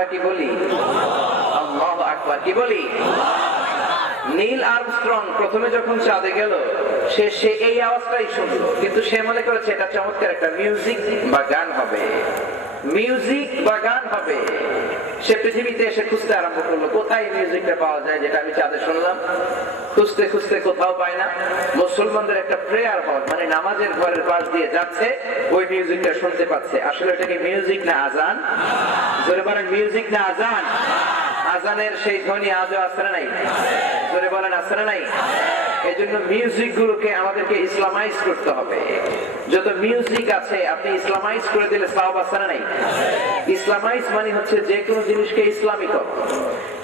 আমরা কি বলি? আল্লাহু আকবার। কি বলি? নীল আর্মস্ট্রং প্রথমে যখন চাঁদে গেল, সে এই আওয়াজটাই শুনলো, কিন্তু সে মনে করেছে এটা চমৎকার একটা মিউজিক বা গান হবে, মিউজিক বা গান হবে। সে পৃথিবীতে এসে খুঁজতে আরম্ভ করলো, কোথায় মিউজিকটা পাওয়া যায় যেটা আমি চাঁদে শুনলাম। খুঁজতে খুঁজতে কোথাও পায় না। মুসলমানদের একটা প্রেয়ার হল, মানে নামাজের ঘরের পাশ দিয়ে যাচ্ছে, ওই মিউজিকটা শুনতে পাচ্ছে। আসলে ওটা কি মিউজিক না আজান? জোরে বলেন, মিউজিক না আজান? আজানের সেই ধ্বনি আজও আছে না নাই? জোরে বলেন, আছে না নাই? এই জন্য মিউজিক গুলোকে আমাদেরকে ইসলামাইজ করতে হবে। যত মিউজিক আছে আপনি ইসলামাইজ করে দিলে সওয়াব আছে না নাই? ইসলামাইজ মানে হচ্ছে যে কোনো জিনিসকে ইসলামিক।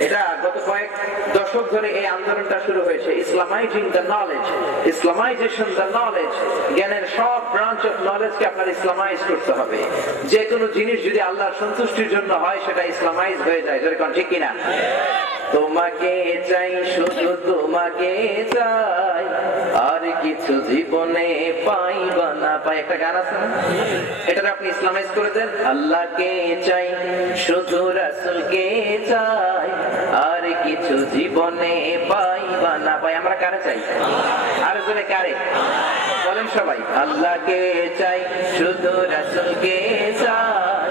এটা গত কয়েক দশক ধরে এই আন্দোলনটা শুরু হয়েছে, Islamizing the knowledge, Islamization the knowledge. জ্ঞানের সব ব্রাঞ্চ অফ নলেজকে আপনার ইসলামাইজ করতে হবে। যে কোনো জিনিস যদি আল্লাহর সন্তুষ্টির জন্য হয় সেটা ইসলামাইজ হয়ে যায়। যেরকম ঠিক কিনা? তোমাকে চাই, শুধু তোমাকে চাই, আর কিছু জীবনে পাইবা না পাই। একটা গান আছে না, এটা আপনি ইসলামাইজ করে দেন। আল্লাহকে চাই, শুধু রাসূলকে চাই, আর কিছু জীবনে পাইবা না পাই। আমরা কারে চাই? আর জোরে কারে বলেন সবাই? আল্লাহকে চাই, শুধু রাসূলকে চাই,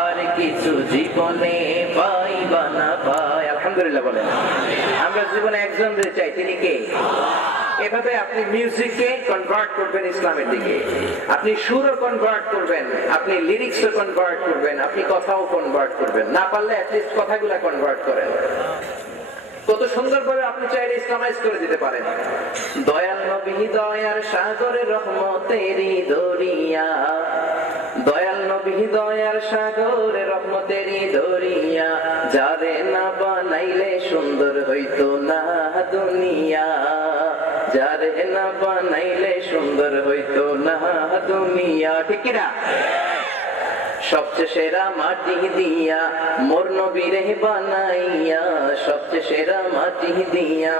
আর কিছু জীবনে পাইবা না পাই। আলহামদুলিল্লাহ বলেন। আমরা জীবনে একজনকে চাই, তিনি কে? এভাবে আপনি মিউজিককে কনভার্ট করবেন ইসলামের দিকে, আপনি সুরও কনভার্ট করবেন, আপনি লিরিক্সও কনভার্ট করবেন, আপনি কথাও কনভার্ট করবেন। না পারলে অ্যাটলিস্ট কথাগুলা কনভার্ট করেন। কত সুন্দর ভাবে আপনি চাইলে ইসলামাইজ করে দিতে পারেন। দয়াল নবী দয়ার সাগরে রহমতেরই দরিয়া, দয়াল নবী দয়ার সাগরে রহমতেরই দরিয়া, যারে না বানাইলে সুন্দর হইতো না দুনিয়া, যারে না বানাইলে সুন্দর হইতো না দুনিয়া। ঠিক কিনা? সবচেয়ে সেরা মাটি দিয়া মোর নবীরে বানাইয়া, সবচেয়ে সেরা মাটি দিয়া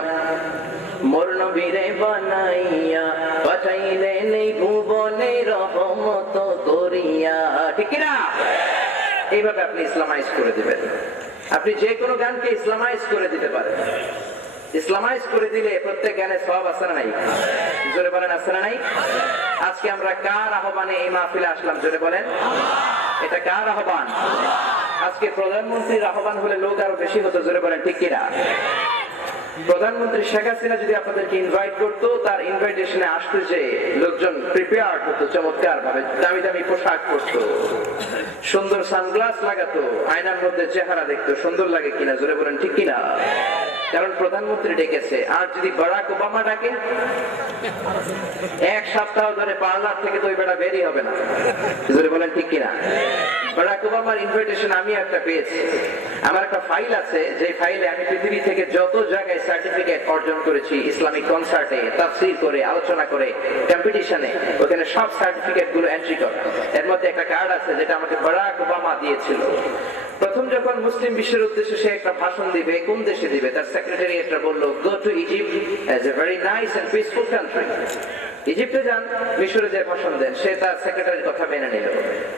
মোর নবীরে বানাইয়া, পাঠাইলেন এই ভুবনে রহমত করিয়া। ঠিক না? এইভাবে আপনি ইসলামাইজ করে দিবেন। আপনি যে কোনো গানকে ইসলামাইজ করে দিতে পারেন। ইসলামাইজ করে দিলে প্রত্যেক গানে সওয়াব আছে না নাই? জোরে বলেন, আছে না নাই? আজকে আমরা কার আহ্বানে এই মাহফিলে আসলাম? জোরে বলেন, এটা কার আহ্বান? আজকে প্রধানমন্ত্রীর আহ্বান হলে লোক আরো বেশি হতো। জোরে বলেন, ঠিক কিনা? প্রধানমন্ত্রী শেখ হাসিনা যদি আপনাদেরকে ইনভাইট করতো, তার ইনভাইটেশনে আসতে যে লোকজন প্রিপেয়ার হতো চমৎকার ভাবে, দামি দামি পোশাক পরতো, সুন্দর সানগ্লাস লাগাতো, আয়নার মধ্যে চেহারা দেখতো সুন্দর লাগে কিনা। জোরে বলেন, ঠিক কিনা? কারণ প্রধানমন্ত্রী ডেকেছে। আর যদি বারাক ওবামা ডাকে, এক সপ্তাহ ধরে পার্লার থেকে তো ওই বেড়া বেরিয়ে হবে না। জোরে বলেন, ঠিক কিনা? বারাক ওবামার ইনভাইটেশন আমি একটা পেয়েছি। আমার একটা ফাইল আছে, যে ফাইলে আমি পৃথিবী থেকে যত জায়গায় সার্টিফিকেট অর্জন করেছি, ইসলামিক কনসার্টে, তাফসীর করে, আলোচনা করে, কম্পিটিশনে, ওখানে সব সার্টিফিকেট গুলো এন্ট্রি করা। এর মধ্যে একটা কার্ড আছে যেটা আমাকে বারাক ওবামা দিয়েছিল। প্রথম যখন মুসলিম বিশ্বের উদ্দেশ্যে সে একটা ভাষণ দিবে, কোন দেশে দিবে, তার সেক্রেটারিয়েটটা বলল, go to Egypt as a very nice and peaceful country. ইজিপ্টে যান, মিশরে যে ভাষণ দেন। সে তার সেক্রেটারির কথা মেনে নিল,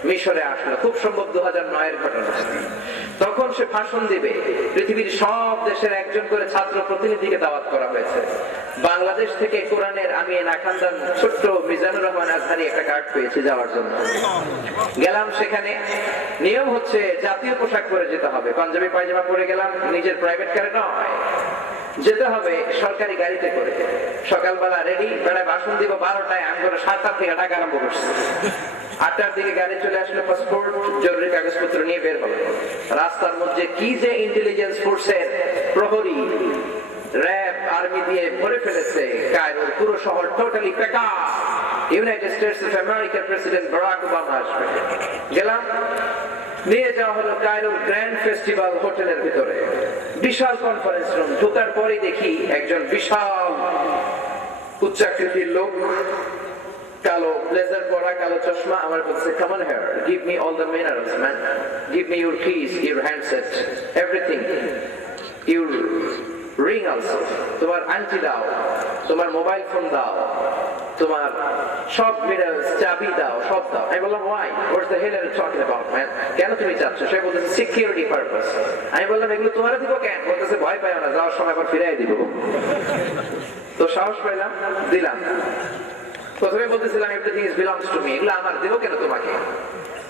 মিশরে আসলো। খুব সম্ভব 2009 এর ঘটনা। তখন সে ভাষণ দিবে, পৃথিবীর সব দেশের একজন করে ছাত্র প্রতিনিধিকে দাওয়াত করা হয়েছে। বাংলাদেশ থেকে কোরআনের আমি নাখান্দান ছোট্ট মিজানুর রহমান আজহারি একটা কার্ড পেয়েছি যাওয়ার জন্য। গেলাম সেখানে। নিয়ম হচ্ছে জাতীয় পোশাক পরে যেতে হবে, পাঞ্জাবি পায়জামা পরে গেলাম, নিজের প্রাইভেট কারে নয়, যেতে হবে সরকারি গাড়িতে করে। সকালবেলা রেডি, বেড়ায় ভাষণ দিব 12টায়, আমি করে 7টা থেকে ডাকা আরম্ভ করছি। 8টার দিকে গাড়ি চলে আসলো, পাসপোর্ট জরুরি কাগজপত্র নিয়ে বের হলো। রাস্তার মধ্যে কি যে ইন্টেলিজেন্স ফোর্সের প্রহরী, র্যাব, আর্মি দিয়ে ভরে ফেলেছে কায়রোর পুরো শহর, টোটালি পেকা। ইউনাইটেড স্টেটস অফ আমেরিকার প্রেসিডেন্ট বারাক ওবামা আসবে। গেলাম, নিয়ে যাওয়া হলো কায়রোর গ্র্যান্ড ফেস্টিভ্যাল হোটেলের ভিতরে। বিশাল কনফারেন্স রুম। ঢোকার পরে দেখি একজন বিশাল উচ্চাকৃতির লোক, কালো ব্লেজার পরা, কালো চশমা। আমার বলছে, come on here, give me all the minerals man, give me your keys, your handset, everything, your ring also, তোমার আংটি দাও, তোমার মোবাইল ফোন দাও, তোমার সব মিনারেলস, চাবি দাও, সব দাও। আমি বললাম, why? What's the hell are you talking about, man? কেন তুমি চাচ্ছ? সে বলতেছে, সিকিউরিটি পারপাস। আমি বললাম এগুলো তোমার দিব কেন? বলতেছে ভয় পাই না, যাওয়ার সময় আবার ফিরাই দিব। তো সাহস পাইলাম, দিলাম। প্রথমে বলতেছিলাম everything is belongs to me, এগুলো আমার, দেবো কেন তোমাকে?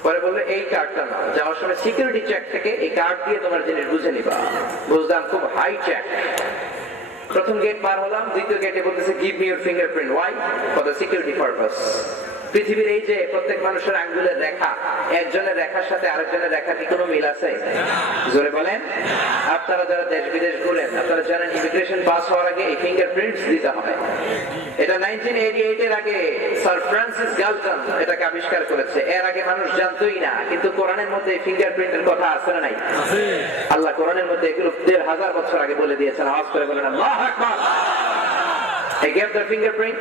পরে বললো এই কার্ডটা নাও, যাওয়ার সময় সিকিউরিটি চেক থেকে এই কার্ড দিয়ে তোমার জিনিস বুঝে নিবা। বুঝলাম খুব হাই চেক। প্রথম গেট পার হলাম, দ্বিতীয় গেটে বলতেছে give me your fingerprint. Why? For the security purpose. পৃথিবীর এই যে প্রত্যেক মানুষের আঙ্গুলের রেখা, একজনের রেখার সাথে আরেকজনের রেখা কি কোনো মিল আছে? জোরে বলেন। আপনারা যারা দেশ বিদেশ ঘুরেন, আপনারা জানেন ইমিগ্রেশন পাস হওয়ার আগে এই ফিঙ্গারপ্রিন্টস দিতে হয়। এটা 1988 এর আগে স্যার ফ্রান্সিস গালটন এটাকে আবিষ্কার করেছে। এর আগে মানুষ জানতোই না, কিন্তু কোরআনের মধ্যে ফিঙ্গারপ্রিন্টের কথা আছে না নাই? আল্লাহ কোরআনের মধ্যে এগুলো 1500 বছর আগে বলে দিয়েছেন। আওয়াজ করে বলেন আল্লাহু আকবার। I gave the fingerprint,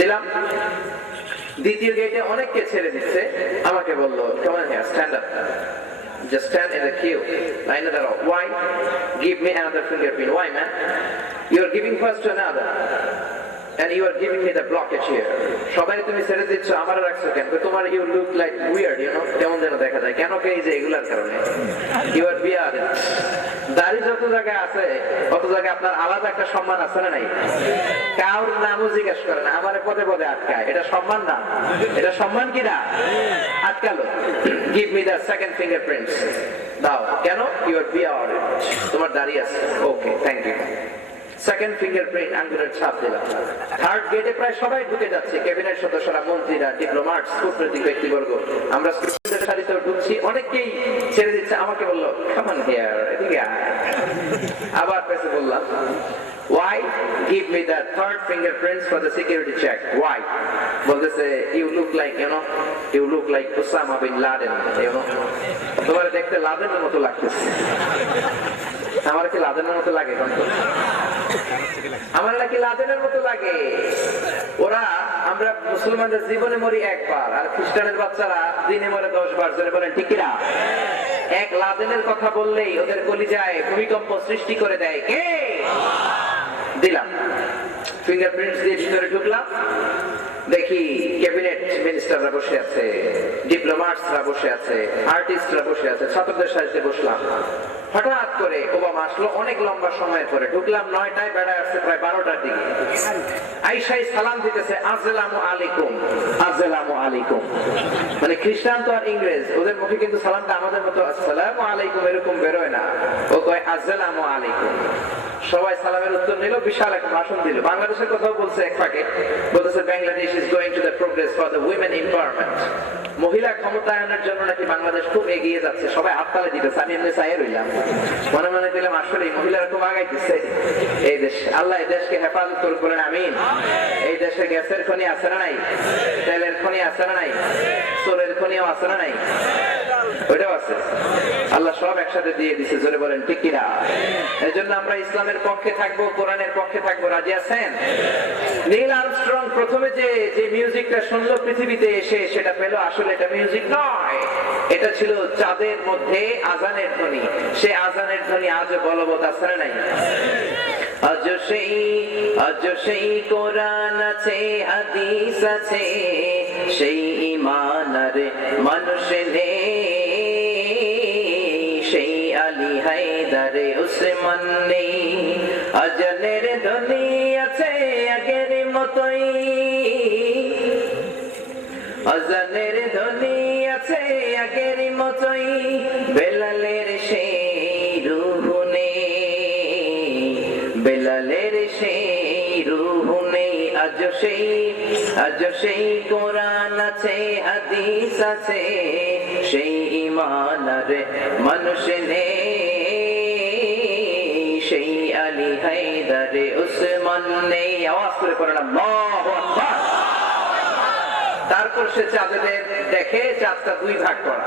দিলাম। দ্বিতীয় গেটে অনেককে ছেড়ে দিচ্ছে, আমাকে বললো come on here, stand up, just stand in the queue, লাইনে দাঁড়াও। Why? Give me another fingerprint. Why, man? You are giving first to another and you are giving me the blockage here. সবাই তুমি ছেড়ে দিচ্ছ, আমারও রাখছো কেন? তোমার you look like weird, you know, কেমন যেন দেখা যায়। কেন কে? এই যে এগুলার কারণে। You are weird. দাড়ি যত জায়গায় আছে কত জায়গায় আপনার আলাদা একটা সম্মান আছে না নাই? কাউর নামও জিজ্ঞেস করে না, আমার পদে পদে আটকায়। এটা সম্মান না? এটা সম্মান কি না? আটকালো। Give me the second fingerprints. দাও। কেন? You are weird. তোমার দাড়ি আছে। Okay, thank you. Second fingerprint, আঙ্গুলের ছাপ দিলাম। থার্ড গেটে প্রায় সবাই ঢুকে যাচ্ছে, ক্যাবিনেট সদস্যরা, মন্ত্রীরা, ডিপ্লোম্যাটস, কূটনৈতিক ব্যক্তিবর্গ। আমরা স্টুডেন্টের সারিতে ঢুকছি, অনেককেই ছেড়ে দিচ্ছে। আমাকে বললো কাম অন হিয়ার, এদিকে আয়। আবার পেছে বললাম why? Give me the third fingerprints for the security check. Why? বলতেছে you look like, you know, you look like Osama bin Laden, you know, তোমার দেখতে লাদেনের মতো লাগতেছে। আমার কি লাদেনের মতো লাগে? আমার নাকি লাদেনের মতো লাগে। ওরা, আমরা মুসলমানদের জীবনে মরি একবার, আর খ্রিস্টানের বাচ্চারা দিনে মরে 10 বার। জোরে বলেন ঠিক কিনা? এক লাদেনের কথা বললেই ওদের কলিজায় ভূমিকম্প সৃষ্টি করে দেয় কে? দিলাম। ফিঙ্গারপ্রিন্টস দিয়ে ভিতরে ঢুকলাম, দেখি ক্যাবিনেট মিনিস্টাররা বসে আছে, ডিপ্লোম্যাটসরা বসে আছে, আর্টিস্টরা বসে আছে, ছাত্রদের সাথে বসলাম। হঠাৎ করে ওবামা আসলো, অনেক লম্বা সময়ের পরে। ঢুকলাম 9টায়, বেড়া আসছে প্রায় 12টার দিকে। আইসাই সালাম দিতেছে আসসালামু আলাইকুম, আসসালামু আলাইকুম। মানে খ্রিস্টান তো আর ইংরেজ, ওদের মুখে কিন্তু সালামটা আমাদের মতো আসসালামু আলাইকুম এরকম বেরোয় না, ও কয় আসসালামু আলাইকুম। সবাই সালামের উত্তর নিল, বিশাল একটা ভাষণ দিল। বাংলাদেশের কথাও বলছে এক ফাঁকে, বলতেছে Bangladesh is going to the progress for the women empowerment. মহিলা ক্ষমতায়নের জন্য নাকি বাংলাদেশ খুব এগিয়ে যাচ্ছে। সবাই হাততালি দিতেছে, আমি এমনি চাই রইলাম। মনে মনে দিলাম আসলে মহিলারা খুব আগাইতেছে এই দেশ। আল্লাহ এই দেশকে হেফাজত করুন, বলেন আমিন। এই দেশে গ্যাসের খনি আছে না নাই? তেলের খনি আছে না নাই? সোলের খনিও আছে না নাই? ওইটাও আছে। আল্লাহ সব একসাথে দিয়ে দিছে। জোরে বলেন ঠিক কিনা? এই জন্য আমরা ইসলামের পক্ষে থাকবো, কোরআনের পক্ষে থাকবো। রাজি আছেন? নীল আর্মস্ট্রং প্রথমে যে মিউজিকটা শুনলো পৃথিবীতে এসে, সেটা পেল আসলে এটা মিউজিক নয়, এটা ছিল চাঁদের মধ্যে আজানের ধ্বনি। সে আজানের ধ্বনি আজও বলবৎ আছে না নাই? আজ সেই কোরআন আছে, হাদিস আছে, সেই ঈমান আর মানুষ নেই, সেই আলী হায়দার উসমান নেই। আজানের ধ্বনি আছে আগের মতোই, আজানের ধ্বনি আছে আগের মতোই, বেলালের সেই রূহ নেই, বেলালের সেই রূহ নেই। আজ সেই কোরআন আছে, হাদিস আছে, সেই ঈমান আর মানুষ নেই, সেই আলী হায়দার উসমান নেই। আওয়াজ করে পড়েন আল্লাহু আকবার। তারপর সে চাঁদের দেখে চাঁদটা 2 ভাগ করা।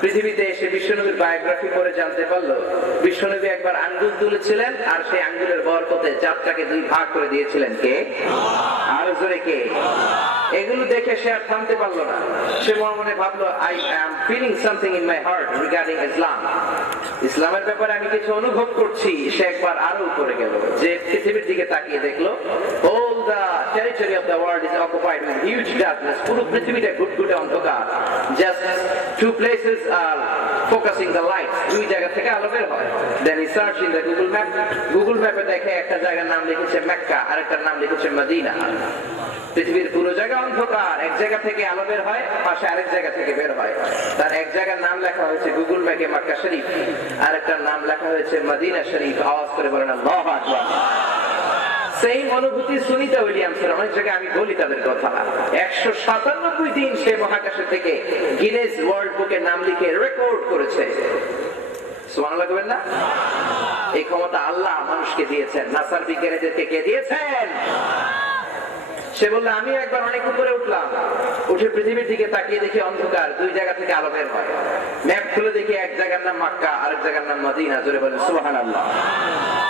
পৃথিবীতে এসে বিশ্বনবীর বায়োগ্রাফি করে জানতে পারলো বিশ্বনবী একবার আঙ্গুল তুলেছিলেন, আর সেই আঙ্গুলের বরকতে চাঁদটাকে 2 ভাগ করে দিয়েছিলেন কে? আর জোরে কে? এগুলো দেখে সে আর থামতে পারলো না। সে মনে ভাবলো I am feeling something in my heart regarding Islam. ইসলামের ব্যাপারে আমি কিছু অনুভব করছি। সে একবার আরো উপরে গেল, যে পৃথিবীর দিকে তাকিয়ে দেখলো whole the territory of the world is occupied with huge darkness. পুরো পৃথিবীটা ঘুটঘুটে অন্ধকার। Just two places are focusing the lights. দুই জায়গা থেকে আলো বের হয়। Then he searched in the Google map. Google map এ দেখে একটা জায়গার নাম লিখেছে মক্কা, আরেকটার নাম লিখেছে মদিনা। পৃথিবীর পুরো জায়গা অন্ধকার, এক জায়গা থেকে আলো বের হয়, পাশে আরেক জায়গা থেকে বের হয়। তার এক জায়গার নাম লেখা হয়েছে গুগল ম্যাপে মক্কা শরীফ, আরেকটার নাম লেখা হয়েছে মদিনা শরীফ। আওয়াজ করে বলেন আল্লাহু আকবার। সেই অনুভূতি সুনিতা উইলিয়ামসের, অনেক জায়গায় আমি বলি তাদের কথা। 197 দিন সে মহাকাশে থেকে গিনেস ওয়ার্ল্ড বুকে নাম লিখে রেকর্ড করেছে। সুবহানাল্লাহ বলেন না? এই ক্ষমতা আল্লাহ মানুষকে দিয়েছেন। নাসার বিজ্ঞানীদেরকে কে দিয়েছেন? সে বললো আমি একবার অনেক উপরে উঠলাম, উঠে পৃথিবীর দিকে তাকিয়ে দেখি অন্ধকার, দুই জায়গা থেকে আলো বের হয়। ম্যাপ খুলে দেখি এক জায়গার নাম মক্কা, আরেক জায়গার নাম মদিনা। জোরে বলেন সুবহানাল্লাহ।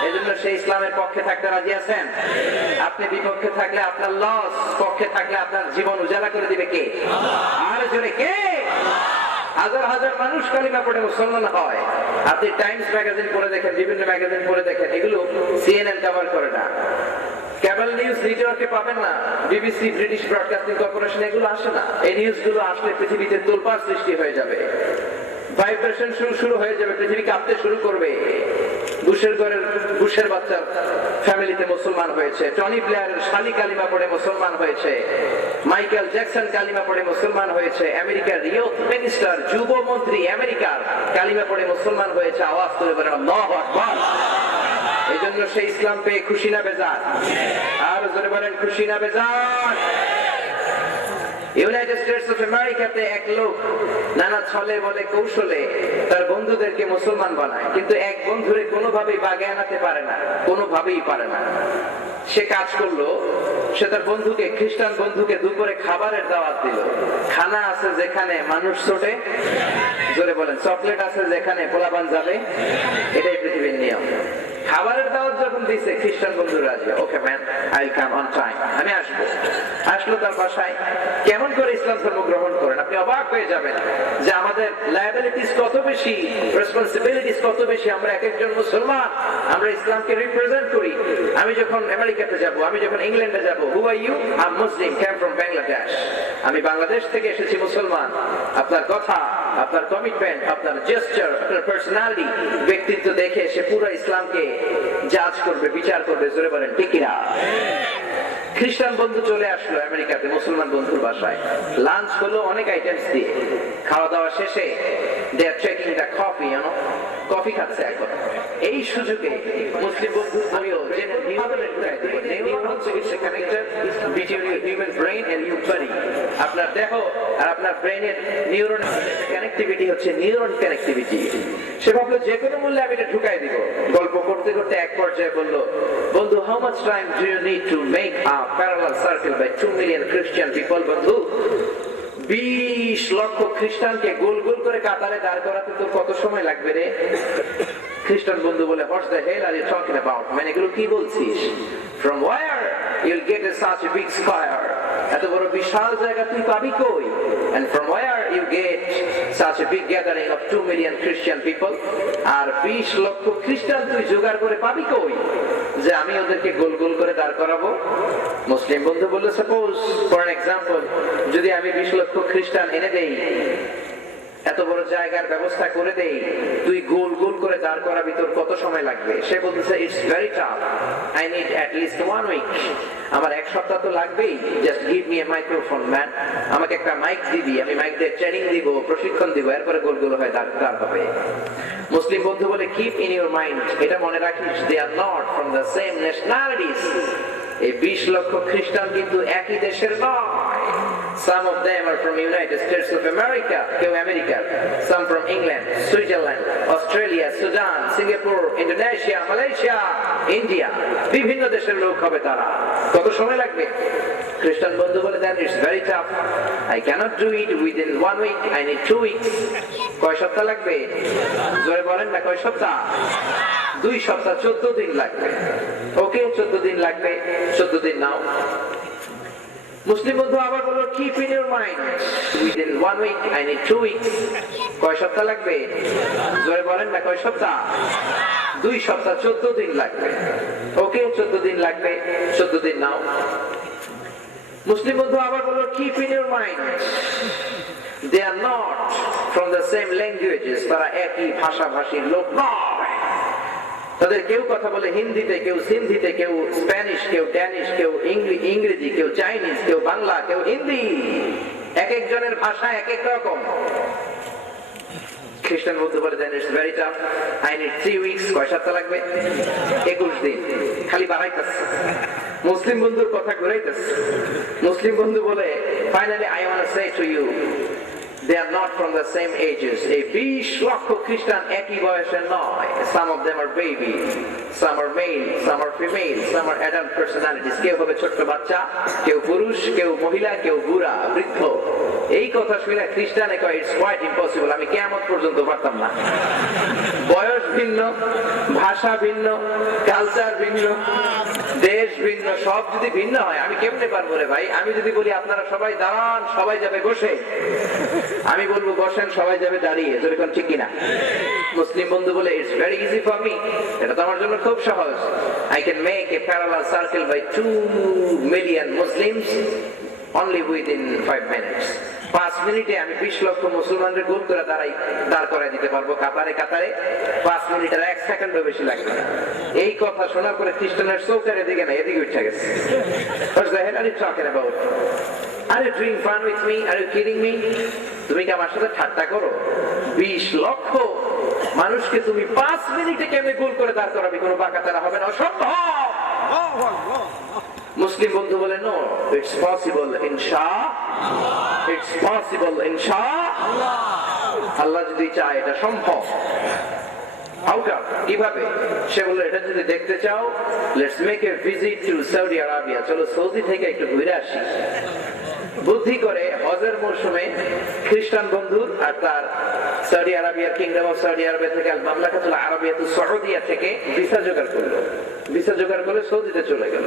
এই জন্য সেই ইসলামের পক্ষে থাকতে রাজি আছেন? আপনি বিপক্ষে থাকলে আপনার লস, পক্ষে থাকলে আপনার জীবন উজালা করে দিবে কে? আর জোরে কে? হাজার হাজার মানুষ কালিমা পড়ে মুসলমান হয়। আপনি টাইমস ম্যাগাজিন পড়ে দেখেন, বিভিন্ন ম্যাগাজিন পড়ে দেখেন, এগুলো সিএনএন কভার করে না, কেবল নিউজ নেটওয়ার্কে পাবেন না, বিবিসি, ব্রিটিশ ব্রডকাস্টিং কর্পোরেশন, এগুলো আসে না। এই নিউজগুলো আসলে পৃথিবীতে তোলপাড় সৃষ্টি হয়ে যাবে, ভাইব্রেশন শুরু হয়ে যাবে, পৃথিবী কাঁপতে শুরু করবে। বুশের বাচ্চার ফ্যামিলিতে মুসলমান হয়েছে, টনি ব্লেয়ারের শালি কালিমা পড়ে মুসলমান হয়েছে, মাইকেল জ্যাকসন কালিমা পড়ে মুসলমান হয়েছে, আমেরিকার ইয়ুথ মিনিস্টার, যুব মন্ত্রী আমেরিকার কালিমা পড়ে মুসলমান হয়েছে। আওয়াজ করে বলেন আল্লাহু আকবার। এই জন্য সেই ইসলাম পেয়ে খুশি না বেজার? আর জোরে বলেন খুশি না বেজার? ইউনাইটেড স্টেটস অফ আমেরিকাতে এক লোক নানা ছলে বলে কৌশলে তার বন্ধুদেরকে মুসলমান বানায়, কিন্তু এক বন্ধুরে কোনোভাবেই বাগে আনাতে পারে না, কোনোভাবেই পারে না। সে কাজ করলো, সে তার বন্ধুকে, খ্রিস্টান বন্ধুকে দুপুরে খাবারের দাওয়াত দিল। খানা আছে যেখানে মানুষ ছোটে, জোরে বলেন চকলেট আছে যেখানে পোলাপান যাবে, এটাই পৃথিবীর নিয়ম। খাবারের দাওয়াত যখন দিছে, খ্রিস্টান বন্ধু রাজি, okay man, I will come on time, আমি আসবো। আসলো তার বাসায়। কেমন করে ইসলাম ধর্ম গ্রহণ করেন আপনি অবাক হয়ে যাবেন যে আমাদের লায়াবিলিটিস কত বেশি, রেসপন্সিবিলিটিস কত বেশি। আমরা এক একজন মুসলমান, আমরা ইসলামকে রিপ্রেজেন্ট করি। আমি যখন আমেরিকাতে যাব, আমি যখন ইংল্যান্ডে যাব, who are you? I am Muslim, came from Bangladesh. আমি বাংলাদেশ থেকে এসেছি মুসলমান। আপনার কথা, আপনার কমিটমেন্ট, আপনার জেস্টার, আপনার পার্সোনালিটি, ব্যক্তিত্ব দেখে সে পুরো ইসলামকে জাজ করবে, বিচার করবে। জোরে বলেন ঠিক কিনা? খ্রিস্টান বন্ধু চলে আসলো আমেরিকাতে মুসলমান বন্ধুর বাসায়। লাঞ্চ হলো অনেক আইটেমস দিয়ে। খাওয়া দাওয়া শেষে they are taking the coffee, coffee খাচ্ছে এখন। এই সুযোগে মুসলিম বন্ধু বলিও যে নিউরনের নিউরন হচ্ছে connected between your human brain and your body. আপনার দেহ আর আপনার ব্রেইনের নিউরন কানেক্টিভিটি হচ্ছে নিউরন কানেক্টিভিটি। সে ভাবলো যে কোনো মূল্যে আমি এটা ঢুকাই দিব। গল্প করতে করতে এক পর্যায়ে বললো, বন্ধু, how much time do you need to make a parallel circle by 2 million Christian people? বন্ধু, 20 লক্ষ খ্রিস্টানকে গোল গোল করে কাতারে দাঁড় করাতে তো কত সময় লাগবে রে? খ্রিস্টান বন্ধু বলে, what the hell are you talking about? মানে এগুলো কি বলছিস? From where you'll get such a big square? এত বড় বিশাল জায়গা তুই পাবি কই? And from where you get such a big gathering of 2 million Christian people? আর 20 লক্ষ খ্রিস্টান তুই জোগাড় করে পাবি কই যে আমি ওদেরকে গোল গোল করে দাঁড় করাবো? মুসলিম বন্ধু বলল, সাপোজ ফর এন এক্সাম্পল, যদি আমি 20 লক্ষ খ্রিস্টান এনে দেই, এত বড় জায়গার ব্যবস্থা করে দেই, তুই গোল গোল করে দাঁড় করাবি, তোর কত সময় লাগবে? সে বলতেছে, it's very tough, I need at least 1 week. আমার এক সপ্তাহ তো লাগবেই। Just give me a microphone man, আমাকে একটা মাইক দিবি, আমি মাইক দিয়ে ট্রেনিং দিব, প্রশিক্ষণ দিব, এরপরে গোল গোল হয়ে দাঁড় হবে। মুসলিম বন্ধু বলে, কিপ ইন ইউর মাইন্ড, এটা মনে রাখিস, they are not from the same nationalities. এই 20 লক্ষ খ্রিস্টান কিন্তু একই দেশের নয়। Some of them are from United States of America, কেউ আমেরিকার, some from England, Switzerland, Australia, Sudan, Singapore, Indonesia, Malaysia, India, বিভিন্ন দেশের লোক হবে তারা। কত সময় লাগবে? খ্রিস্টান বন্ধু বলে দেন, it's very tough, I cannot do it within 1 week, I need 2 weeks. কয় সপ্তাহ লাগবে? জোরে বলেন না, কয় সপ্তাহ? 2 সপ্তাহ, 14 দিন লাগবে। ওকে, 14 দিন লাগবে, 14 দিন নাও। মুসলিম বন্ধু আবার বলল, keep in your mind within 1 week, I need 2 weeks. কয় সপ্তাহ লাগবে? জোরে বলেন না, কয় সপ্তাহ? 2 সপ্তাহ 14 দিন লাগবে। ওকে, 14 দিন লাগবে, 14 দিন নাও। মুসলিম বন্ধু আবার বলল, keep in your mind, they are not from the same languages, তারা একই ভাষাভাষীর লোক নয়। তাদের কেউ কথা বলে হিন্দিতে, কেউ সিন্ধিতে, কেউ স্প্যানিশ, কেউ ড্যানিশ, কেউ ইংরেজি, কেউ চাইনিজ, কেউ বাংলা, কেউ হিন্দি। এক একজনের ভাষা এক এক রকম। খ্রিস্টান বন্ধু বলে দেন, it's very tough, I need 3 weeks. কয় সপ্তাহ লাগবে? 21 দিন। খালি বাড়াইতেছে। মুসলিম বন্ধুর কথা ঘুরাইতেছে। মুসলিম বন্ধু বলে, finally I want to say to you, they are not from the same ages. এই 20 লক্ষ খ্রিস্টান একই বয়সের নয়। Some of them are baby, some are male, some are female, some are adult personalities. কেউ হবে ছোট্ট বাচ্চা, কেউ পুরুষ, কেউ মহিলা, কেউ বুড়া, বৃদ্ধ। এই কথা শুনে খ্রিস্টানে কয়, ইটস কোয়াইট ইম্পসিবল, আমি কিয়ামত পর্যন্ত পারতাম না। বয়স ভিন্ন, ভাষা ভিন্ন, কালচার ভিন্ন, দেশ ভিন্ন, সব যদি ভিন্ন হয় আমি কেমনে পারবো রে ভাই? আমি যদি বলি আপনারা সবাই দাঁড়ান, সবাই যাবে বসে, আমি বলবো বসেন, সবাই যাবে দাঁড়িয়ে। যেরকম ঠিক কিনা? মুসলিম বন্ধু বলে, it's very easy for me, এটা তো আমার জন্য খুব সহজ। I can make a parallel circle by 2 million Muslims only within 5 minutes. 5 মিনিটে আমি 20 লক্ষ মুসলমানদের গোল করে দাঁড় করাই দিতে পারবো কাতারে কাতারে। 5 মিনিটের 1 সেকেন্ডও বেশি লাগবে না। এই কথা শোনার পরে খ্রিস্টানের চোখের এদিকে না, এদিকে উঠে গেছে। What the hell are you talking about? Are you doing fun with me? Are you kidding me? তুমি কি আমার সাথে ঠাট্টা করো? 20 লক্ষ মানুষকে তুমি 5 মিনিটে কেমনে গোল করে দাঁড় করাবে? কোনো বাঁকাতারা হবে না, অসম্ভব। মুসলিম বন্ধু বলে, নো, ইটস পসিবল ইনশাআল্লাহ, ইটস পসিবল ইনশাআল্লাহ, আল্লাহ যদি চায় এটা সম্ভব। কিভাবে? সে বলল, এটা যদি দেখতে চাও, let's make a visit to Saudi Arabia, চলো সৌদি থেকে একটু ঘুরে আসি। বুদ্ধি করে হজের মৌসুমে খ্রিস্টান বন্ধুর আর তার সৌদি আরবিয়ার কিংডম অফ সৌদি আরবিয়া থেকে আল মামলাকাতুল আরাবিয়াতু সউদিয়া থেকে ভিসা জোগাড় করলো। ভিসা জোগাড় করে সৌদিতে চলে গেল।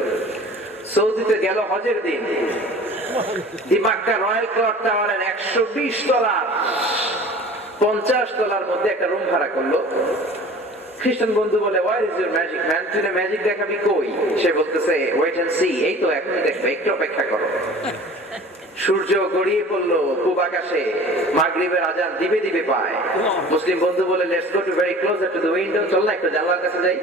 সৌদিতে গেল হজের দিন। মক্কা রয়্যাল ক্লক টাওয়ারের 120 তলার, 50 তলার মধ্যে একটা রুম ভাড়া করলো। খ্রিস্টান বন্ধু বলে, where is your magic man? তুই ম্যাজিক দেখাবি কই? সে বলতেছে, ওয়েট এন্ড সি, এই তো এখনই দেখবে, একটু অপেক্ষা করো। সূর্য গড়িয়ে পড়লো পূব আকাশে, মাগরিবের আজান দিবে দিবে পায়। মুসলিম বন্ধু বলে, let's go to very closer to the window, চল না একটু জানলার কাছে যাই।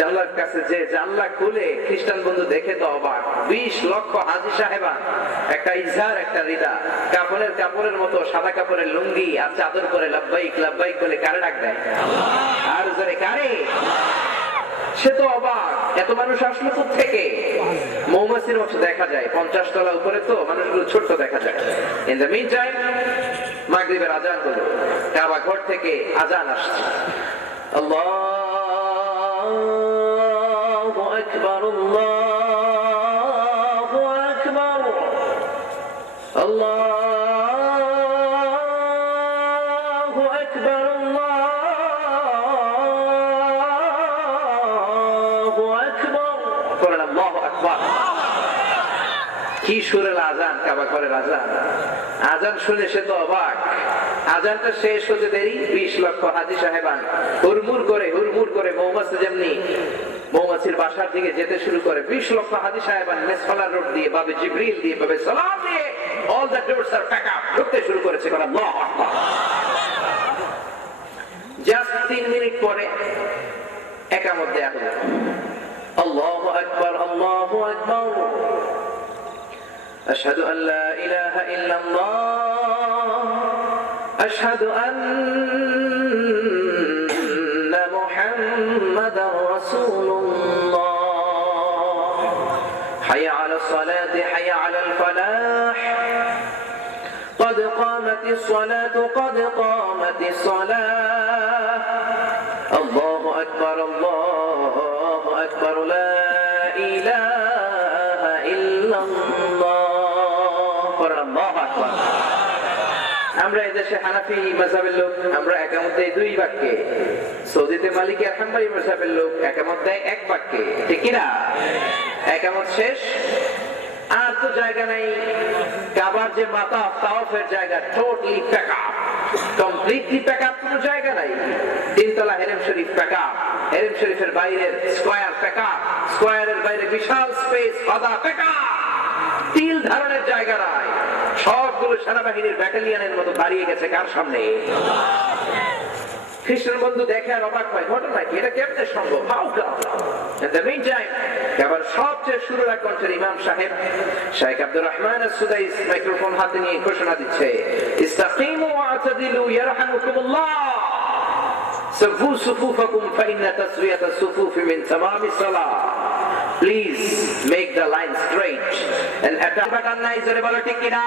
জানলার কাছে যে জানলা খুলে খ্রিস্টান বন্ধু দেখে তো অবাক। 20 লক্ষ হাজী সাহেবা, একটা ইজহার, একটা রিদা, কাপড়ের মতো সাদা কাপড়ের লুঙ্গি আর চাদর করে লাব্বাইক লাব্বাইক বলে কারে ডাক দেয়? আর জোরে কারে? সে তো অবাক, এত মানুষ আসলো থেকে। মৌমাছির মতো দেখা যায়, 50 তলা উপরে তো মানুষগুলো ছোট্ট দেখা যায়। ইন দ্য মিন টাইম মাগরিবের আজান হলো, কাবা ঘর থেকে আজান আসছে। আল্লাহু আকবার, আল্লাহু আকবার, আল্লাহু আকবার, আল্লাহু আকবার। বলেন আল্লাহু আকবার। কি সুরের আজান, কাবা ঘরের আজান। আজান শুনে সে তো অবাক। আজানটা শেষ হতে দেরি, 20 লক্ষ হাজী সাহেবান হুড়মুড় করে মৌমাছি যেমনি মৌমাছির বাসার দিকে যেতে শুরু করে। 20 লক্ষ হাজী সাহেবান মেসফালা রোড দিয়ে, বাবে জিবরিল দিয়ে, বাবে সালাম দিয়ে, all the doors are pack up, ঢুকতে শুরু করেছে। আল্লাহু আকবার। জাস্ট 3 মিনিট পরে একামত দেয়া হলো। আল্লাহু আকবার, আল্লাহু আকবার, আশহাদু আন লা ইলাহা ইল্লাল্লাহ, আশহাদু আন্না মুহাম্মাদার রাসূলুল্লাহ, হাইয়া আলাস সালাতি, হাইয়া আলাল ফালাহ, قد قامت الصلاة قد قامت الصلاة، الله أكبر الله أكبر لا إله إلا الله، الله أكبر। আমরা এদেশে হানাফি মাযহাবের লোক, আমরা একামত দেই 2 বাক্যে। সৌদিতে মালিকি আর হাম্বলি মাযহাবের লোক একামত দেয় 1 বাক্যে, ঠিক কি না? একামত শেষ, আর তো জায়গা নাই। কাবার যে মাতাফ তাওয়াফের জায়গা totally pack up, completely pack up, কোনো জায়গা নাই। তিনতলা হেরেম শরীফ প্যাক আপ, হেরেম শরীফের বাইরের স্কয়ার প্যাক আপ, স্কয়ারের বাইরে বিশাল স্পেস ফাদা প্যাক আপ, তিল ধারণের জায়গা নাই। সবগুলো সেনাবাহিনীর ব্যাটালিয়নের মতো দাঁড়িয়ে গেছে কার সামনে? খ্রিস্টান বন্ধু দেখে আর অবাক হয়, ঘটনা কি, এটা কেমনে সম্ভব? How come? In the meantime, এবার সবচেয়ে শুরুর কণ্ঠের ইমাম সাহেব Sheikh Abdur Rahman As Sudais microphone হাতে নিয়ে ঘোষণা দিচ্ছে, ইস্তাকিমু ওয়া'তাদিলু ইয়ারহামুকুমুল্লাহ, সাফু সুফুফাকুম ফাইন্না তাসওয়াতাস সুফুফি মিন তামামিস সালাহ, please make the line straight and attack button নাই, জোরে বলো ঠিক কিনা?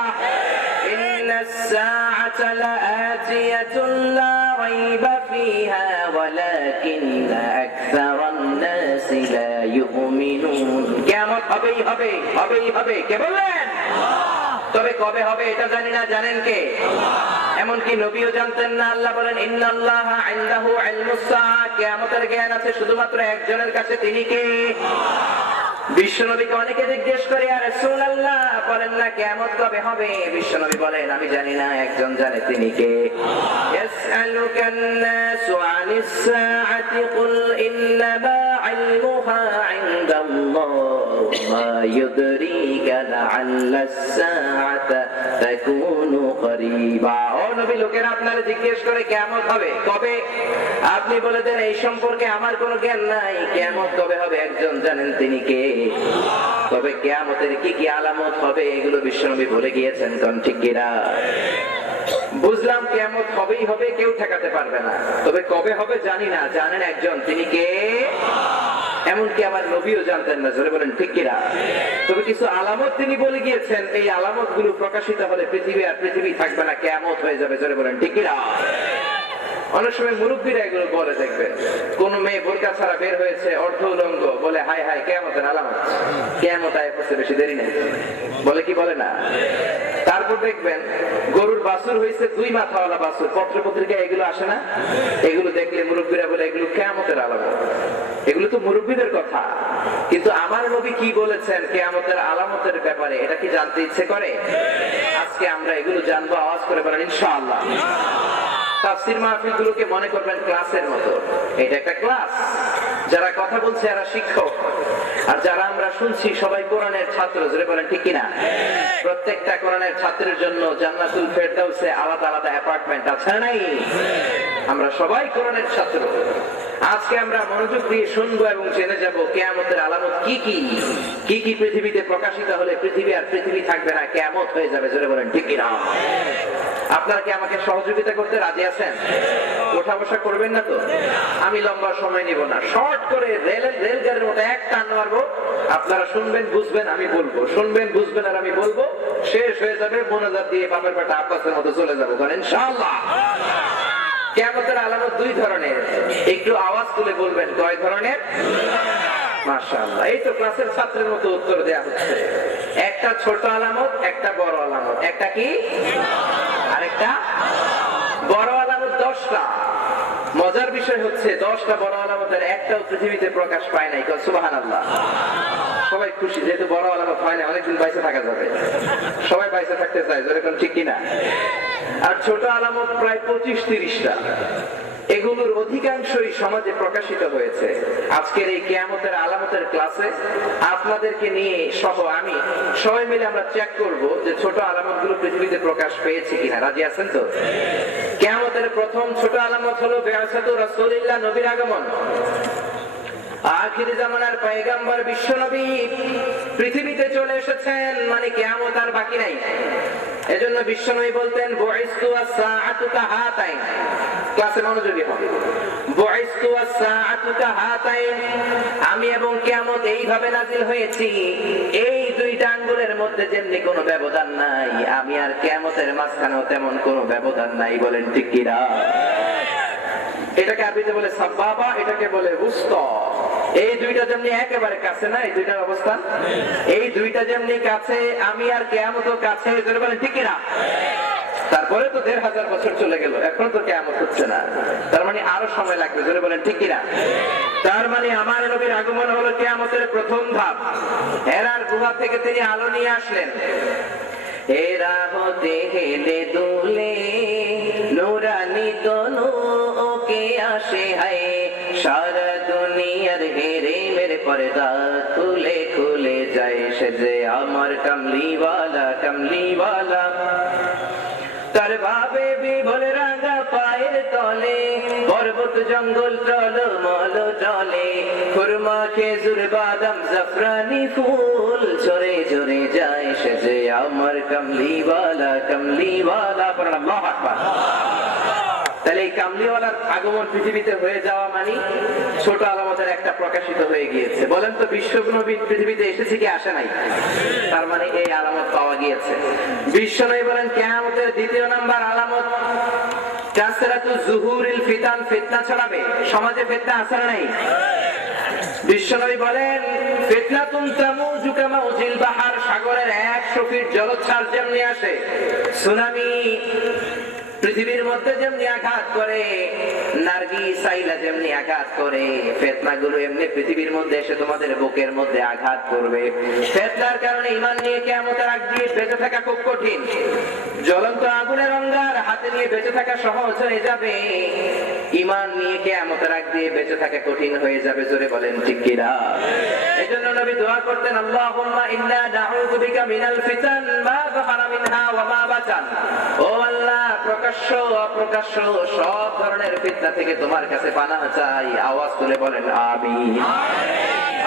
ইন্নাস সাআতা লাআতিয়াতুন লা রাইবা ফিহা ওয়ালাকিন্না আকসারান নাসি লা ইউমিনুন। কিয়ামত হবেই হবে, হবেই হবে। কে বললেন? তবে কবে হবে এটা জানি না, জানেন কে? এমনকি নবীও জানতেন না। আল্লাহ বলেন, ইন্নাল্লাহা ইনদাহু ইলমুস সাআ, কিয়ামতের জ্ঞান আছে শুধুমাত্র একজনের কাছে, তিনি কে? বিশ্বনবীকে অনেকে জিজ্ঞেস করে, ইয়া রাসূলুল্লাহ বলেন না কিয়ামত কবে হবে? বিশ্বনবী বলেন, আমি জানি না, একজন জানে, তিনি কে? ইয়াসআলুকান নাসু আনিস সাআতি কুল ইন্নামা ইলমুহা ইনদাল্লাহ মা ইউদরিকা লাআল্লাস সাআতা তাকুনু করিবা। ও নবী, লোকেরা আপনারা জিজ্ঞেস করে কিয়ামত হবে কবে, আপনি বলে দেন এই সম্পর্কে আমার কোনো জ্ঞান নাই, কিয়ামত কবে হবে একজন জানেন, তিনি কে? তবে কিয়ামতের কি কি আলামত হবে এগুলো বিশ্বনবী বলে গিয়েছেন, কোন ঠিক কিনা? বুঝলাম কিয়ামত হবেই হবে, কেউ ঠেকাতে পারবে না। তবে কবে হবে জানি না, জানেন একজন, তিনি কে? এমনকি আমার নবীও জানতেন না, জোরে বলেন ঠিক কিনা? তবে কিছু আলামত তিনি বলে গিয়েছেন, এই আলামত গুলো প্রকাশিত হলে পৃথিবী আর পৃথিবী থাকবে না, কিয়ামত হয়ে যাবে, জোরে বলেন ঠিক কিনা? অনেক সময় মুরব্বীরা এগুলো বলে, দেখবেন কোন মেয়ে বোরকা ছাড়া বের হয়েছে অর্ধ উলঙ্গ, বলে হাই হাই কিয়ামতের আলামত, কিয়ামত আয় পড়তে বেশি দেরি নেই, বলে কি বলে না? তারপর দেখবেন গরুর বাছুর হয়েছে 2 মাথাওয়ালা বাছুর, পত্র পত্রিকায় এগুলো আসে না? এগুলো দেখলে মুরব্বীরা বলে এগুলো কিয়ামতের আলামত। এগুলো তো মুরব্বীদের কথা, কিন্তু আমার নবী কি বলেছেন কিয়ামতের আলামতের ব্যাপারে, এটা কি জানতে ইচ্ছে করে? আজকে আমরা এগুলো জানবো, আওয়াজ করে বলেন ইনশাআল্লাহ। তাফসীর মাহফিল গুলোকে মনে করবেন ক্লাসের মতো, এটা একটা ক্লাস। যারা কথা বলছে এরা শিক্ষক, আর যারা আমরা শুনছি সবাই কোরআনের ছাত্র, জোরে বলেন ঠিক কিনা? প্রত্যেকটা কোরআনের ছাত্রের জন্য জান্নাতুল ফেরদাউসে আলাদা আলাদা অ্যাপার্টমেন্ট আছে নাই? আমরা সবাই কোরআনের ছাত্র। আজকে আমরা মনোযোগ দিয়ে শুনবো এবং জেনে যাব কিয়ামতের আলামত কি কি, কি কি পৃথিবীতে প্রকাশিত হলে পৃথিবী আর পৃথিবী থাকবে না, কিয়ামত হয়ে যাবে, জোরে বলেন ঠিক কিনা? আপনারা কি আমাকে সহযোগিতা করতে রাজি আছেন? ওঠা বসা করবেন না তো? আমি লম্বা সময় নিব না, শর্ট করে রেলগাড়ির মতো এক টান মারবো, আপনারা শুনবেন বুঝবেন, আমি বলবো, শুনবেন বুঝবেন আর আমি বলবো, শেষ হয়ে যাবে, মোনাজাত দিয়ে বাপের পেটে আব্বাসের মতো চলে যাবো, কারণ ইনশাআল্লাহ। কিয়ামতের আলামত 2 ধরনের, একটু আওয়াজ তুলে বলবেন কয় ধরনের? মাশাআল্লাহ, এই তো ক্লাসের ছাত্রের মতো উত্তর দেয়া হচ্ছে। একটা ছোট আলামত, একটা বড় আলামত। একটা কি? আরেকটা বড় আলামত 10টা। মজার বিষয় হচ্ছে 10টা বড় আলামতের একটাও পৃথিবীতে প্রকাশ পায় নাই, সুবহানাল্লাহ। সবাই খুশি, যেহেতু বড় আলামত হয় না, অনেকদিন বাইসে থাকা যাবে, সবাই বাইসে থাকতে চায়, যেরকম ঠিক কিনা? আর ছোট আলামত প্রায় 25-30টা। এগুলোর অধিকাংশই সমাজে প্রকাশিত হয়েছে। আজকের এই কিয়ামতের আলামতের ক্লাসে আপনাদেরকে নিয়ে সহ আমি সবাই মিলে আমরা চেক করব যে ছোট আলামতগুলো পৃথিবীতে প্রকাশ পেয়েছে কিনা। রাজি আছেন তো? কিয়ামতের প্রথম ছোট আলামত হলো বিআসাতু রাসূলিল্লাহ, নবীর আগমন। আখির জামানার পয়গম্বর বিশ্বনবী পৃথিবীতে চলে এসেছেন, মানে কিয়ামত আর বাকি নাই। এজন্য বিশ্বনবী বলতেন বুইস্তু আস-সাআতু কাহাতাইন। ক্লাসে মনোযোগী হন। বুইস্তু আস-সাআতু কাহাতাইন, আমি এবং কিয়ামত এইভাবে নাযিল হয়েছি, এই 2টা আঙ্গুলের মধ্যে যেমনি কোনো ব্যবধান নাই, আমি আর কিয়ামতের মাঝখানেও তেমন কোনো ব্যবধান নাই, বলেন ঠিক কি না? এটাকে আরবিতে বলে সাবাবা, এটাকে বলে উস্তা। এই 2টা যেমনি একেবারে কাছে না, এই 2টার অবস্থান, এই 2টা যেমনি কাছে, আমি আর কিয়ামতও কাছে, জোরে বলেন ঠিক কি না? তারপরে তো 1500 বছর চলে গেল, এখনো তো কিয়ামত হচ্ছে না, তার মানে আরো সময় লাগবে, জোরে বলেন ঠিক কি না? তার মানে আমার নবীর আগমন হলো কিয়ামতের প্রথম ধাপ। হেরার গুহা থেকে তিনি আলো নিয়ে আসলেন। হেরা হতে হেলে দুলে নুরানি তনু ওকে আসে হায় সারা দুনিয়ার হেরে মেরে পর্দা খুলে খুলে যায় সে যে আমার কামলিওয়ালা কামলিওয়ালা তার ভাবে বিভোর রাঙা পায়ের তলে পর্বত জঙ্গল টলমল টলে খুরমা খেজুর বাদাম জাফরানি ফুল ঝরে ঝরে যায় সে যে আমার কামলিওয়ালা কামলিওয়ালা পড়েন আল্লাহু আকবার। তাহলে এই কামলিওয়ালার আগমন পৃথিবীতে হয়ে যাওয়া মানে ছোট আলামতের একটা প্রকাশিত হয়ে গিয়েছে। বলেন তো বিশ্বনবী পৃথিবীতে এসেছে কি আসে নাই? তার মানে এই আলামত পাওয়া গিয়েছে। বিশ্বনবী বলেন কিয়ামতের দ্বিতীয় নাম্বার আলামত কাসরাতু যুহুরিল ফিতান, ফিতনা ছড়াবে সমাজে। ফিতনা আছে না নাই? বিশ্বনবী বলেন ফিতনাতুন তামুজু কামা উজিল বাহার, সাগরের 100 ফিট জলোচ্ছ্বাস যেমনি আসে, সুনামি পৃথিবীর মধ্যে যেমনি আঘাত করে, নার্গিস আইলা যেমনি আঘাত করে, ফিতনাগুলো এমনি পৃথিবীর মধ্যে এসে তোমাদের বুকের মধ্যে আঘাত করবে। ফিতনার কারণে ঈমান নিয়ে কিয়ামতের আগ দিয়ে বেঁচে থাকা খুব কঠিন। জ্বলন্ত আগুনের অঙ্গার হাতে নিয়ে বেঁচে থাকা সহজ হয়ে যাবে, ঈমান নিয়ে কিয়ামতের আগ দিয়ে বেঁচে থাকা কঠিন হয়ে যাবে। জোরে বলেন ঠিক কি না? এজন্য নবী দোয়া করতেন আল্লাহুম্মা ইন্না নাউযু বিকা মিনাল ফিতান মা যাহারা মিনহা ওয়া মা বাতান। ও আল্লাহ, প্রকাশ্য অপ্রকাশ্য সব ধরনের ফিতনা থেকে তোমার কাছে পানাহ চাই। আওয়াজ তুলে বলেন আমিন।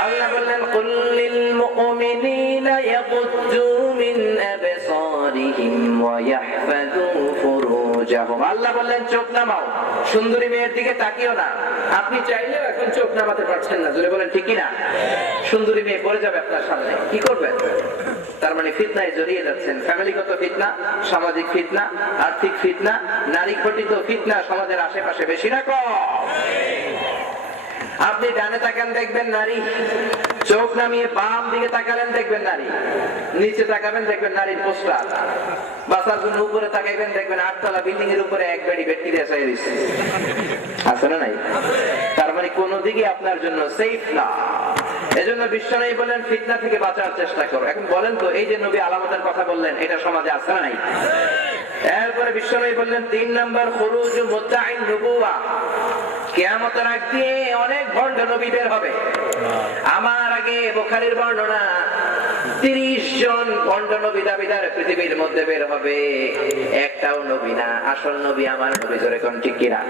আল্লাহ বললেন কুল লিল মুমিনিনা ইয়াগুদ্দু মিন আবসারিহিম ওয়া ইয়াহফাযু ফুরুজাহুম। আল্লাহ বললেন চোখ নামাও, সুন্দরী মেয়ের দিকে তাকিও না। আপনি চাইলেও এখন চোখ নামাতে পারছেন না। জোরে বলেন ঠিক কি না? সুন্দরী মেয়ে পড়ে যাবে আপনার সামনে, কি করবেন? তার মানে ফিতনায় জড়িয়ে যাচ্ছেন। ফ্যামিলিগত ফিতনা, সামাজিক ফিতনা, আর্থিক ফিতনা, নারী ঘটিত ফিতনা সমাজের আশেপাশে বেশি না কম? আপনি ডানে তাকান দেখবেন নারী, চোখ নামিয়ে বাম দিকে তাকালেন দেখবেন নারী, নিচে তাকাবেন দেখবেন নারীর পোস্টার, বাসার জন্য উপরে তাকাইবেন দেখবেন 8 তলা বিল্ডিং এর উপরে এক বেড়ি ব্যাকটেরিয়া চাই দিচ্ছে। আছে না নাই? তার মানে কোন দিকে আপনার জন্য সেফ না। এজন্য বিশ্বনবী বলেন ফিতনা থেকে বাঁচার চেষ্টা করো। এখন বলেন তো এই যে নবী আলামতের কথা বললেন এটা সমাজে আছে না নাই? এরপরে বিশ্বনবী বললেন 3 নাম্বার খুরুজু মুদ্দাঈন নবুওয়া, কিয়ামতের আগ দিয়ে অনেক ভণ্ড নবী বের হবে। আমার আগে বুখারীর বর্ণনা 30 জন ভণ্ড নবী দাবিদার পৃথিবীর মধ্যে বের হবে। একটাও নবী না, আসল নবী আমার নবী। জোরে কোন ঠিক কিনা?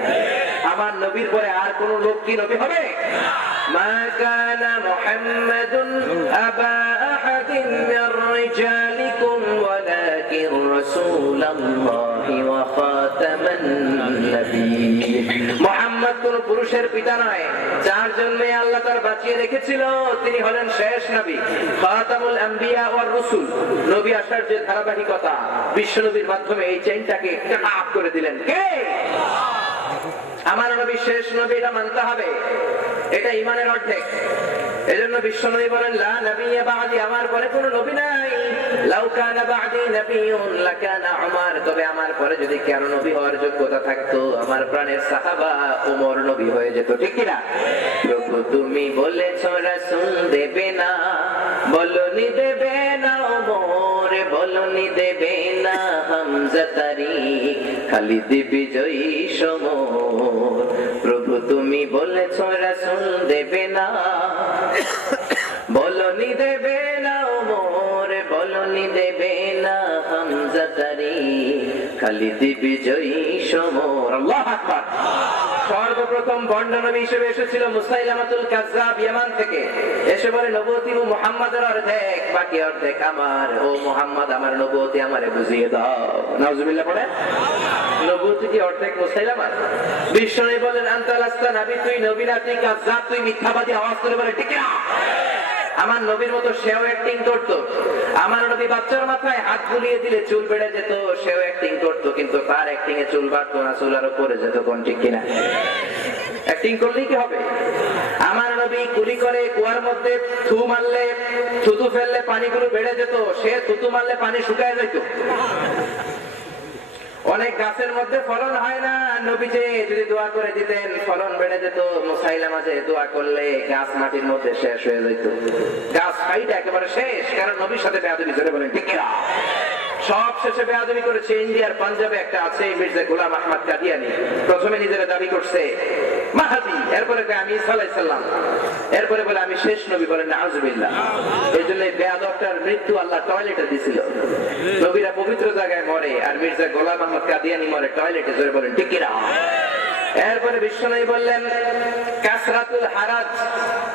আমার নবীর পরে আর কোন লোক কি নবী হবে? মা কানা মুহাম্মাদুন আবা আহাদিন মির রিজালিকুম ওয়ালাকিন রাসূলুল্লাহি ওয়া খাতামান নাবিয়্যিন। মুহাম্মদ কোন পুরুষের পিতা নয়, যার জন্মে আল্লাহ তার বাঁচিয়ে রেখেছিল তিনি হলেন শেষ নবী, খাতামুল আম্বিয়া ওয়ার রাসূল। নবী আসার যে ধারাবাহিকতা, বিশ্ব নবীর মাধ্যমে এই চেইনটাকে কাট করে দিলেন কে? আমার নবী শেষ নবী, এটা মানতে হবে। এটা ঈমানের অর্ধেক। এজন্য বিশ্বনবী বলেন লা নাবিয়্যা বা'দি, আমার পরে কোনো নবী নাই। লাউ কানা বা'দি নাবিয়্যুন লাকানা উমর, তবে আমার পরে যদি কারো নবী হওয়ার যোগ্যতা থাকতো আমার প্রাণের সাহাবা ওমর নবী হয়ে যেত। ঠিক কি না? প্রভু তুমি বলেছো রাসূল দেবে না, বলনি দেবে না ওমর, বলনি দেবে না হামজা তারিক, খালিদ বিজয়ী সমর। প্রভু তুমি বলেছো রাসূল দেবে না, বলনি দেবে না ওমর, বলনি দেবে না হামজা তারিক, খালিদ বিজয়ী সমর। আল্লাহু আকবার। সর্বপ্রথম ভণ্ড নবী হিসেবে এসেছিল মুসাইলামাতুল কাযযাব ইয়ামান থেকে। এসে বলে নবুয়তি মুহাম্মাদের অর্ধেক, বাকি অর্ধেক আমার। ও মুহাম্মদ, আমার নবুয়তি আমারে বুঝিয়ে দাও। নাউজুবিল্লাহ পড়ে। নবুয়তি কি অর্ধেক মুসাইলামার? বিশ্বনবী বলেন আনতা লাস্তা নবী, তুই নবী না, তুই কাযযাব, তুই মিথ্যাবাদী। আওয়াজ করে বলে ঠিক না? আমার নবীর মতো সেও অ্যাক্টিং করতো। আমার নবী বাচ্চার মাথায় হাত বুলিয়ে দিলে চুল বেড়ে যেত, সেও অ্যাক্টিং করতো, কিন্তু তার অ্যাক্টিং এ চুল বাড়তো না, চুল আরো পড়ে যেত। কোন ঠিক কিনা? অ্যাক্টিং করলেই কি হবে? আমার নবী কুলি করে কুয়ার মধ্যে থু মারলে, থুতু ফেললে পানিগুলো বেড়ে যেত, সে থুতু মারলে পানি শুকায় যেত। অনেক গাছের মধ্যে ফলন হয় না, নবী যে যদি দোয়া করে দিতেন ফলন বেড়ে যেত। মুসাইলামা যে দোয়া করলে গাছ মাটির মধ্যে শেষ হয়ে যেত, গাছ ফাইটা একেবারে শেষ, কারণ নবীর সাথে বেয়াদবি। জোরে বলেন ঠিক কিনা? সব শেষে বেয়াদবি করেছে। ইন্ডিয়ার পাঞ্জাবে একটা আছে মির্জা গোলাম আহমদ কাদিয়ানি, প্রথমে নিজেরা দাবি করছে মাহাদি, এরপরে আমি ঈসা আলাইহিস সালাম, এরপরে বলে আমি শেষ নবী, বলেন নাউজুবিল্লাহ। এই জন্য বেয়াদবটার মৃত্যু আল্লাহ টয়লেটে দিছিল। নবীরা পবিত্র জায়গায় মরে আর মির্জা গোলাম আহমদ কাদিয়ানি মরে টয়লেটে, জোরে বলেন ঠিক কিনা। এরপরে বিশ্বনবী বললেন কাসরাতুল হারাজ,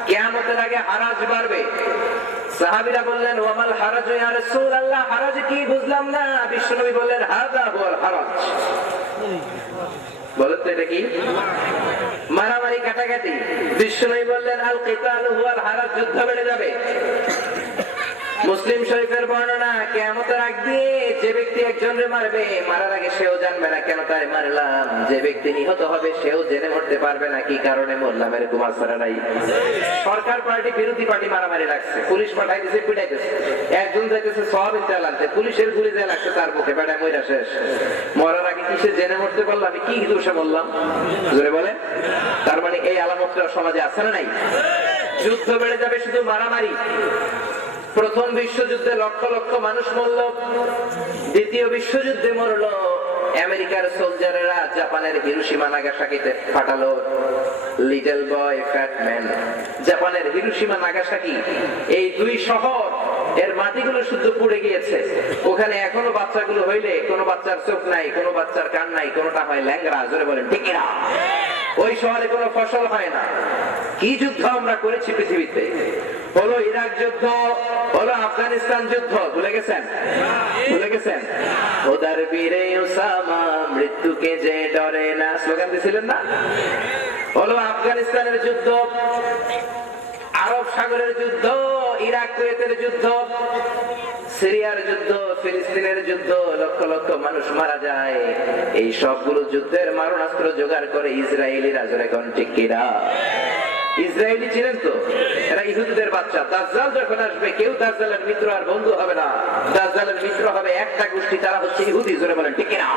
কিয়ামতের আগে হারাজ বাড়বে। সাহাবীরা বললেন ওয়ামাল হারাজ ইয়া রাসূলুল্লাহ, হারাজ কি বুঝলাম না। বিশ্বনবী বললেন হাযা হুয়াল হারাজ। বলেন তো এটা কি? মারামারি কাটাকাটি। বিশ্বনবী বললেন আল কিতালু হুয়াল হারাজ, যুদ্ধ বেড়ে যাবে। মুসলিম শরীফের বর্ণনা, কিয়ামতের আগ দিয়ে যে ব্যক্তি একজনকে মারবে, মারার আগে সেও জানবে না কেন তাই মারলাম। যে ব্যক্তি নিহত হবে সেও জেনে মরতে পারবে না কি কারণে মরলাম, এরকম আসারা নাই। সরকার পার্টি বিরোধী পার্টি মারামারি লাগছে, পুলিশ পাঠাই দিয়েছে, পিটাইতেছে। একজন যাইতেছে সওয়াবিন চালাতে, পুলিশের গুলি দিয়ে লাগছে তার বুকে, বেড়ায় মইরা শেষ। মরার আগে কি সে জেনে মরতে পারলো আমি কি দোষে বললাম? জোরে বলে। তার মানে এই আলামতটা সমাজে আছে না নাই? যুদ্ধ বেড়ে যাবে, শুধু মারামারি। প্রথম বিশ্বযুদ্ধে লক্ষ লক্ষ মানুষ মরল, দ্বিতীয় বিশ্বযুদ্ধে মরল আমেরিকার সোলজারেরা জাপানের Hiroshima নাগাসাকিতে ফাটালো। Little boy fat man, জাপানের হিরোশিমা নাগাসাকি, এই দুই শহর এর মাটিগুলো শুধু পুড়ে গিয়েছে। ওখানে এখনো বাচ্চাগুলো হইলে কোনো বাচ্চার চোখ নাই, কোনো বাচ্চার কান নাই, কোনোটা হয় ল্যাংড়া, জোরে বলেন ঠিক কিনা। ওই শহরে কোনো ফসল হয় না। কি যুদ্ধ আমরা করেছি পৃথিবীতে! হলো ইরাক যুদ্ধ, হলো আফগানিস্তান যুদ্ধ, ভুলে গেছেন? ভুলে গেছেন? ওদার বীরে ওসামা মৃত্যুকে যে ডরে না, স্লোগান দিয়েছিলেন না? হলো আফগানিস্তানের যুদ্ধ, আরব সাগরের যুদ্ধ, ইরাক কুয়েতের যুদ্ধ, সিরিয়ার যুদ্ধ, ফিলিস্তিনের যুদ্ধ, লক্ষ লক্ষ মানুষ মারা যায়। এই সবগুলো যুদ্ধের মারণাস্ত্র জোগাড় করে ইসরায়েলিরা, জোরে কোন ঠিক কিনা। ইসরায়েলি ছিলেন তো, এরা ইহুদিদের বাচ্চা। দাজ্জাল যখন আসবে কেউ দাজ্জালের মিত্র আর বন্ধু হবে না। দাজ্জালের মিত্র হবে একটা গোষ্ঠী, তারা হচ্ছে ইহুদি, জোরে বলেন ঠিক কিনা।